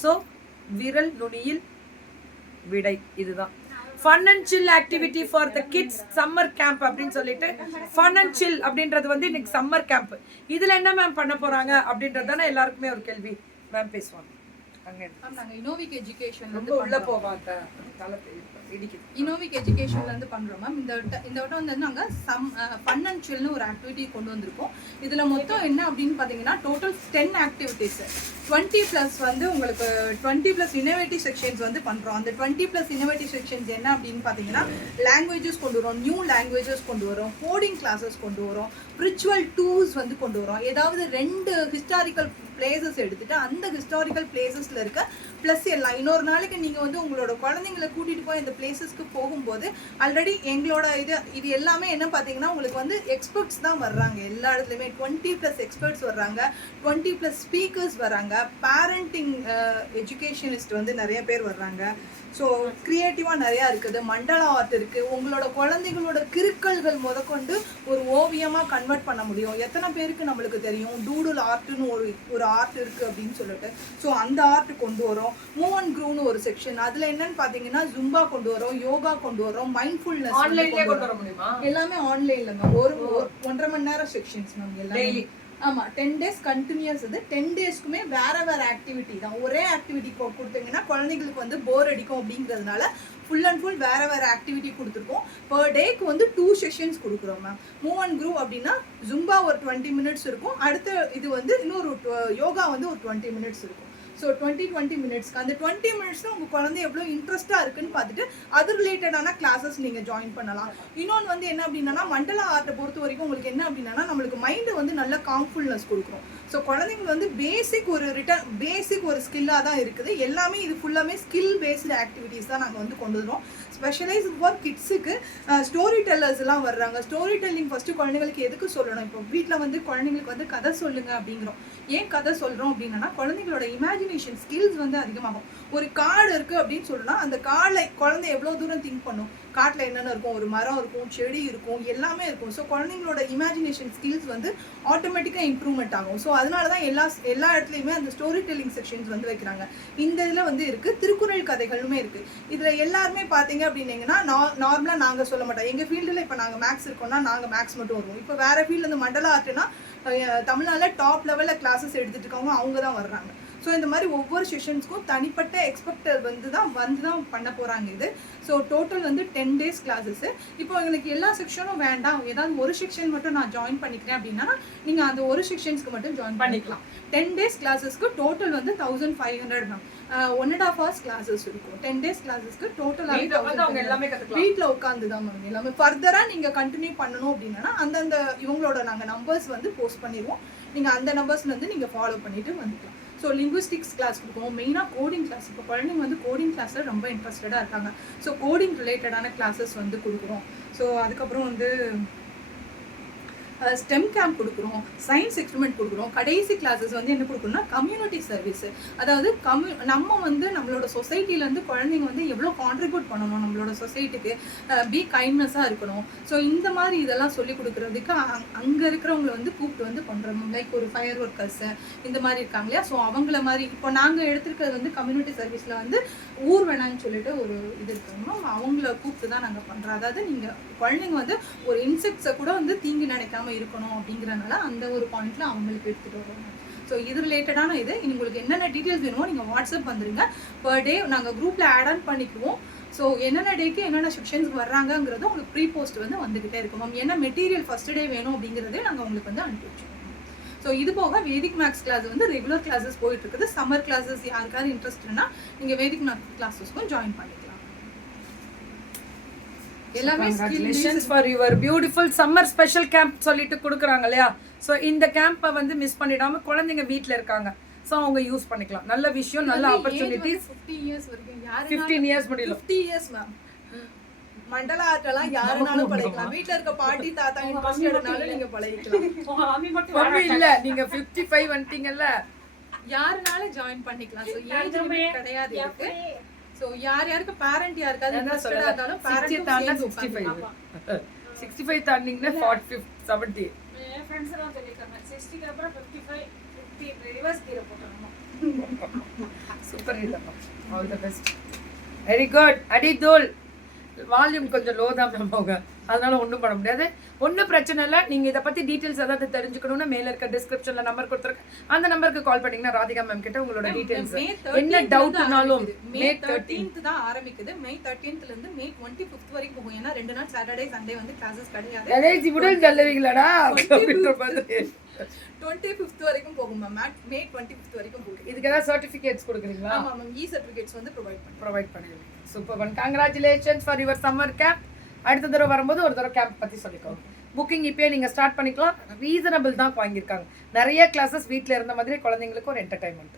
So விரல் நுனியில் விடை இதுதான். Fun and chill activity for the kids summer camp அப்படின்னு சொல்லிட்டு ஃபன் அண்ட் சில் அப்படின்றது வந்து இன்னைக்கு சம்மர் கேம்ப் இதுல என்ன மேம் பண்ண போறாங்க அப்படின்றது தானே எல்லாருக்குமே ஒரு கேள்வி. மேம் பேசுவாங்க அங்க இனோவிக் எஜுகேஷன் வந்து உள்ள போவாங்க தலை இடிக்குது. இனோவிக் எஜுகேஷன்லேருந்து பண்ணுறோம் மேம் இந்த வட்டம் இந்த வட்டம் வந்து நாங்கள் சம் ஃபன் அண்ட் சில்னு ஒரு ஆக்டிவிட்டி கொண்டு வந்திருக்கோம். இதில் மொத்தம் என்ன அப்படின்னு பார்த்தீங்கன்னா total ten activities twenty plus வந்து உங்களுக்கு டுவெண்ட்டி ப்ளஸ் இனோவேட்டிவ் செக்ஷன்ஸ் வந்து பண்றோம். அந்த டுவெண்ட்டி ப்ளஸ் இனோவேட்டிவ் செக்ஷன்ஸ் என்ன அப்படின்னு பார்த்தீங்கன்னா லாங்குவேஜஸ் கொண்டு வரும். நியூ லாங்குவேஜஸ் கொண்டு வரும். கோடிங் கிளாஸஸ் கொண்டு வரும். ஸ்பிரிச்சுவல் டூர்ஸ் வந்து கொண்டு வரோம். ஏதாவது ரெண்டு ஹிஸ்டாரிக்கல் பிளேசஸ் எடுத்துகிட்டு அந்த ஹிஸ்டாரிக்கல் பிளேசஸில் இருக்க ப்ளஸ் எல்லாம். இன்னொரு நாளைக்கு நீங்கள் வந்து உங்களோட குழந்தைங்களை கூட்டிகிட்டு போய் இந்த பிளேசஸ்க்கு போகும்போது ஆல்ரெடி எங்களோட இது இது எல்லாமே என்ன பார்த்தீங்கன்னா உங்களுக்கு வந்து எக்ஸ்பர்ட்ஸ் தான் வர்றாங்க. எல்லா இடத்துலையுமே டுவெண்ட்டி ப்ளஸ் எக்ஸ்பர்ட்ஸ் வர்றாங்க. டுவெண்ட்டி ப்ளஸ் ஸ்பீக்கர்ஸ் வர்றாங்க. பேரண்டிங் எஜுகேஷனிஸ்ட் uh, வந்து நிறைய பேர் வர்றாங்க. ஸோ க்ரியேட்டிவாக நிறையா இருக்குது. மண்டல ஆர்ட் இருக்குது உங்களோட குழந்தைகளோட கிருக்கல்கள் முதற்கொண்டு ஒரு ஓவியமாக கன்வெர்ட் பண்ண முடியும். எத்தனை பேருக்கு நம்மளுக்கு தெரியும்? டூடுல் ஆர்ட்னு ஒரு ஒரு ஆர்ட் இருக்குது அப்படின்னு சொல்லிட்டு. ஸோ அந்த ஆர்ட் கொண்டு வரோம். மூவ் அண்ட் க்ரூன்னு ஒரு செக்ஷன் அதில் என்னன்னு பார்த்தீங்கன்னா ஜும்பா கொண்டு வரோம் யோகா கொண்டு வரோம் மைண்ட்ஃபுல்னஸ் ஆன்லைன்லயே கொண்டு வர முடியுமா? எல்லாமே ஆன்லைன்ல மேம் ஒரு ஒரு ஒன்றரை மணி நேரம் செக்ஷன்ஸ் மேம் எல்லாமே. ஆமாம் டென் டேஸ் கண்டினியூஸ் வந்து டென் டேஸ்க்குமே வேற வேற ஆக்டிவிட்டி தான். ஒரே ஆக்டிவிட்டி கொடுத்தீங்கன்னா குழந்தைங்களுக்கு வந்து போர் அடிக்கும் அப்படிங்கிறதுனால ஃபுல் அண்ட் ஃபுல் வேற வேற ஆக்டிவிட்டி கொடுத்துருக்கோம். பர் டேக்கு வந்து டூ செஷன்ஸ் கொடுக்குறோம் மேம் மூவ் அண்ட் குரூப் அப்படின்னா ஜும்பா ஒரு டுவெண்ட்டி மினிட்ஸ் இருக்கும். அடுத்த இது வந்து இன்னொரு யோகா வந்து ஒரு டுவெண்ட்டி மினிட்ஸ் இருக்கும். ஸோ டுவெண்ட்டி டுவெண்ட்டி மினிட்ஸ்க்கு அந்த டுவெண்ட்டி மினிட்ஸில் உங்கள் குழந்தை எவ்வளோ இன்ட்ரெஸ்ட்டாக இருக்குன்னு பார்த்துட்டு அது ரிலேட்டடான கிளாஸஸ் நீங்கள் ஜாயின் பண்ணலாம். இன்னொன்று வந்து என்ன அப்படின்னா மண்டல ஆர்ட்டை பொறுத்த வரைக்கும் உங்களுக்கு என்ன அப்படின்னா நம்மளுக்கு மைண்டு வந்து நல்ல காம்ஃபுல்னஸ் கொடுக்குறோம் ஸோ குழந்தைங்க வந்து பேசிக் ஒரு ரிட்டர்ன் பேசிக் ஒரு ஸ்கில்லாக தான் இருக்குது. எல்லாமே இது ஃபுல்லாமே ஸ்கில் பேஸ்டு ஆக்டிவிட்டீஸ் தான் நாங்கள் வந்து கொண்டு வரோம். ஸ்பெஷலைஸ் ஃபார் கிட்ஸுக்கு ஸ்டோரி டெல்லர்ஸ் எல்லாம் வர்றாங்க. ஸ்டோரி டெல்லிங் ஃபஸ்ட்டு குழந்தைங்களுக்கு எதுக்கு சொல்லணும்? இப்போ வீட்டில் வந்து குழந்தைங்களுக்கு வந்து கதை சொல்லுங்கள் அப்படிங்கிறோம். ஏன் கதை சொல்கிறோம் அப்படின்னா குழந்தைங்களோட இமேஜினேஷன் ஸ்கில்ஸ் வந்து அதிகமாகும். ஒரு காடு இருக்குது அப்படின்னு சொல்லலாம் அந்த காடில் குழந்தை எவ்வளோ தூரம் திங்க் பண்ணும்? காட்டில் என்னென்ன இருக்கும்? ஒரு மரம் இருக்கும் செடி இருக்கும் எல்லாமே இருக்கும். ஸோ குழந்தைங்களோட இமேஜினேஷன் ஸ்கில்ஸ் வந்து ஆட்டோமேட்டிக்காக இம்ப்ரூவ்மெண்ட் ஆகும். ஸோ அதனால தான் எல்லா எல்லா இடத்துலையுமே அந்த ஸ்டோரி டெல்லிங் செக்ஷன்ஸ் வந்து வைக்கிறாங்க. இந்த இதில் வந்து இருக்குது திருக்குறள் கதைகளுமே இருக்குது இதில் எல்லாருமே பார்த்தீங்க அப்படின்னீங்கன்னா நார்மலாக நாங்கள் சொல்ல மாட்டோம். எங்கள் ஃபீல்டில் இப்போ நாங்கள் மேக்ஸ் இருக்கோம்னா நாங்கள் மேக்ஸ் மட்டும் வருவோம். இப்போ வேறு ஃபீல்டில் இந்த மண்டல ஆர்ட்னா தமிழ்நாட்டில் டாப் லெவலில் கிளாஸஸ் எடுத்துகிட்டு இருக்கவங்க அவங்க தான் வர்றாங்க. ஸோ இந்த மாதிரி ஒவ்வொரு செஷன்ஸ்க்கும் தனிப்பட்ட எக்ஸ்பெக்டர் வந்து தான் வந்து தான் பண்ண போகிறாங்க இது. ஸோ டோட்டல் வந்து டென் டேஸ் கிளாஸஸ் இப்போ எங்களுக்கு எல்லா செக்ஷனும் வேண்டாம். ஏதாவது ஒரு செக்ஷன் மட்டும் நான் ஜாயின் பண்ணிக்கிறேன் அப்படின்னா நீங்கள் அந்த ஒரு செக்ஷன்ஸ்க்கு மட்டும் ஜாயின் பண்ணிக்கலாம். டென் டேஸ் கிளாஸஸ்க்கு டோட்டல் வந்து thousand five hundred ma'am one and half hours classes இருக்கும். டென் டேஸ் கிளாஸஸ்க்கு டோட்டலாக எல்லாமே வீட்டில் உட்காந்து தான் மேம் எல்லாமே. ஃபர்தராக நீங்கள் கண்டினியூ பண்ணணும் அப்படின்னா அந்தந்த இவங்களோட நாங்கள் நம்பர்ஸ் வந்து போஸ்ட் பண்ணிடுவோம். நீங்கள் அந்த நம்பர்ஸ்லேருந்து நீங்கள் ஃபாலோ பண்ணிட்டு வந்துக்கலாம். ஸோ லிங்குவிஸ்டிக்ஸ் கிளாஸ் கொடுப்போம் மெயினாக கோடிங் கிளாஸ் இப்போ குழந்தைங்க வந்து கோடிங் கிளாஸில் ரொம்ப இன்ட்ரெஸ்டடாக இருக்காங்க. ஸோ கோடிங் ரிலேட்டடான கிளாஸஸ் வந்து கொடுக்குறோம். ஸோ அதுக்கப்புறம் வந்து ஸ்டெம் கேம்ப் கொடுக்குறோம் சயின்ஸ் எக்ஸ்பெரிமெண்ட் கொடுக்குறோம். கடைசி கிளாஸஸ் வந்து என்ன கொடுக்குறோம்னா கம்யூனிட்டி சர்வீஸ் அதாவது கம்யூ நம்ம வந்து நம்மளோட சொசைட்டிலேருந்து குழந்தைங்க வந்து எவ்வளோ கான்ட்ரிபியூட் பண்ணணும் நம்மளோட சொசைட்டிக்கு பி கைண்ட்னஸாக இருக்கணும். ஸோ இந்த மாதிரி இதெல்லாம் சொல்லி கொடுக்குறதுக்கு அங்கே இருக்கிறவங்கள வந்து கூப்பிட்டு வந்து பண்ணுறோம் லைக் ஒரு ஃபயர் ஒர்க்கர்ஸு இந்த மாதிரி இருக்காங்க இல்லையா? ஸோ அவங்கள மாதிரி இப்போ நாங்கள் எடுத்துருக்கிறது வந்து கம்யூனிட்டி சர்வீஸில் வந்து ஊர் வேணான்னு சொல்லிட்டு ஒரு இது இருக்கணும் அவங்கள கூப்பிட்டு தான் நாங்கள் பண்ணுறோம் அதாவது நீங்கள் குழந்தைங்க வந்து ஒரு இன்செக்ட்ஸை கூட வந்து தீங்கு நினைக்காம இருக்கணும் அப்படிங்கிறனால அந்த ஒரு பாயிண்ட்ல அவங்களுக்கு எடுத்துகிட்டு வருவாங்க ஸோ இது ரிலேட்டடான இது. உங்களுக்கு என்னென்ன டீட்டெயில்ஸ் வேணுமோ நீங்கள் வாட்ஸ்அப் வந்துருங்க. பர் டே நாங்கள் குரூப்பில் ஆட் ஆன் பண்ணிக்குவோம். ஸோ என்னென்ன டேக்கு என்னென்ன செக்ஷன்ஸ்க்கு வர்றாங்கங்கிறது உங்களுக்கு ப்ரீ போஸ்ட் வந்து வந்துக்கிட்டே இருக்கும். மேம் என்ன மெட்டீரியல் ஃபஸ்ட் டே வேணும் அப்படிங்கிறதே நாங்கள் உங்களுக்கு வந்து அனுப்பி வச்சுருக்கோம் ஸோ இது போக வேதிக் மேக்ஸ் கிளாஸ் வந்து ரெகுலர் கிளாஸஸ் போயிட்டு இருக்குது. சம்மர் கிளாஸஸ் யாருக்காவது இன்ட்ரெஸ்ட்னா நீங்கள் வேதிக் மேக்ஸ் கிளாஸஸ்க்கும் ஜாயின் பண்ணிக்கலாம். எல்லாமே congratulations for your beautiful summer special camp சொல்லிட்டு கொடுக்குறாங்க இல்லையா? ஸோ இந்த கேம்பை வந்து மிஸ் பண்ணிடாம குழந்தைங்க வீட்டில் இருக்காங்க. ஸோ அவங்க யூஸ் பண்ணிக்கலாம். நல்ல விஷயம் நல்ல ஆப்பர்ச்சுனிட்டிஸ் ஃபிஃப்டீன் இயர்ஸ் முடியல. ஃபிஃப்டி இயர்ஸ் மேம் மண்டல ஆர்ட்டெல்லாம் யாருனாலும் பழகிக்கலாம் வீட்ல இருக்க பாட்டி தாத்தா இன்ட்ரெஸ்டட்னாலும் நீங்க பழகிக்கலாம். இல்ல. நீங்க 55 ஃபைவ் வந்துட்டீங்கல்ல. யாருனாலும் ஜாயின் பண்ணிக்கலாம். ஏஜ் கிடையாது இருக்கு ஸோ யார் யாருக்கு பேரண்ட் யாருக்காவது என்ன இன்ட்ரெஸ்டடா இருந்தாலும் சிக்ஸ்டி தாண்டா parent sixty five sixty five தாண்டிங்கன்னா forty fifth seventy என் ஃப்ரெண்ட்ஸ் எல்லாம் சொல்லியிருக்காங்க. சிக்ஸ்டிக்கு அப்புறம் ஃபிஃப்டி ஃபைவ் ஃபிஃப்டி ரிவர்ஸ் கீரை போட்டுருணும் super all the best very good அடி தூள் வால்யூம் கொஞ்சம் லோ தான் அவங்க. அதனால ஒன்றும் பண்ண முடியாது. ஒன்றும் பிரச்சனை இல்லை. நீங்கள் இதை பற்றி டீட்டெயில்ஸ் ஏதாவது தெரிஞ்சுக்கணும்னா மேலே இருக்க டிஸ்கிரிப்ஷனில் நம்பர் கொடுத்துருக்கேன் அந்த நம்பருக்கு கால் பண்ணீங்கன்னா ராதிகா மேம் கிட்ட உங்களோட டீட்டெயில்ஸ் என்ன 13th டவுட்னாலும் மே தேர்ட்டீன்த் தான் ஆரம்பிக்குது. மே தேர்ட்டீன்த்ல இருந்து மே டுவெண்ட்டி ஃபிஃப்த் வரைக்கும் போகும். ஏன்னா ரெண்டு நாள் சாட்டர்டே சண்டே வந்து கிளாஸஸ் கிடையாது. உடல் தள்ளுவீங்களாடா? டுவெண்ட்டி ஃபிஃப்த் வரைக்கும் போகும் மேம் மே டுவெண்ட்டி ஃபிஃப்த் வரைக்கும் போகும். இதுக்கு ஏதாவது சர்டிஃபிகேட்ஸ் கொடுக்குறீங்களா? ஆமா மேம் இ சர்டிஃபிகேட்ஸ் வந்து ப்ரொவைட் பண்ணுறோம். ப்ரொவைட் பண்ணிடுவீங்க super one congratulations for your summer camp அடுத்த தடவை வரும்போது ஒரு தடவை கேம்ப் பற்றி சொல்லிக்கோங்க. புக்கிங் இப்போயே நீங்கள் ஸ்டார்ட் பண்ணிக்கலாம். ரீசனபிள் தான் வாங்கியிருக்காங்க. நிறைய கிளாஸஸ் வீட்டில் இருந்த மாதிரி குழந்தைங்களுக்கு ஒரு என்டர்டைன்மெண்ட்